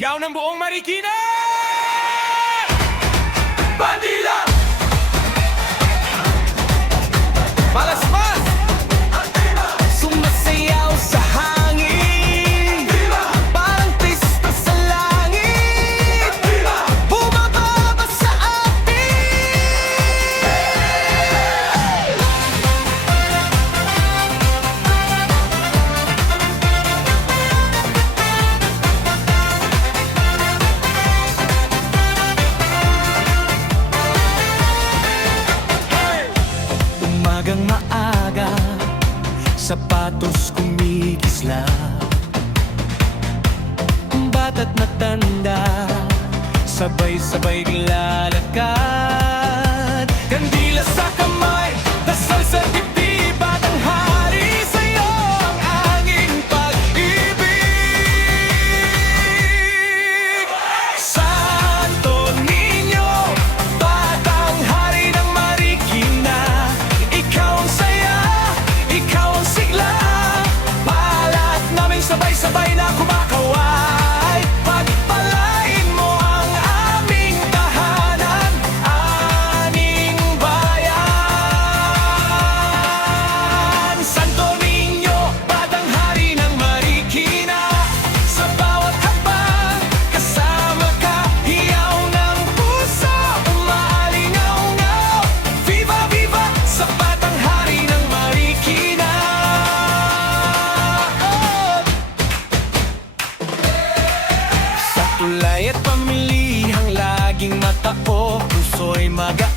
Sigaw ng buong Marikina! Bandila! Malasmas! Sumasayaw sa hangin, parang pista sa langit, bumababa sa atin. Umagang maaga, sapatos kumikisla, bata't matanda, sabay-sabay lalakad. Kandila sa kamay, dasal sa dibdib, batang hari, sa'yo ang anging pag-ibig. Santo Niño, batang hari ng Marikina, ikaw ang saya, ikaw ang sigla, balat naming sabay-sabay na kumakaway. Pagpalain mo ang aming tahanan, aning bayan. Santo Niño, batang hari ng Marikina, sa bawat hakbang kasama ka, hiyaw ng puso, umaalingaw-ngaw. Viva, viva, sa batang hari ng Marikina. Sa tulay at pamilihang laging matao, puso'y magaan.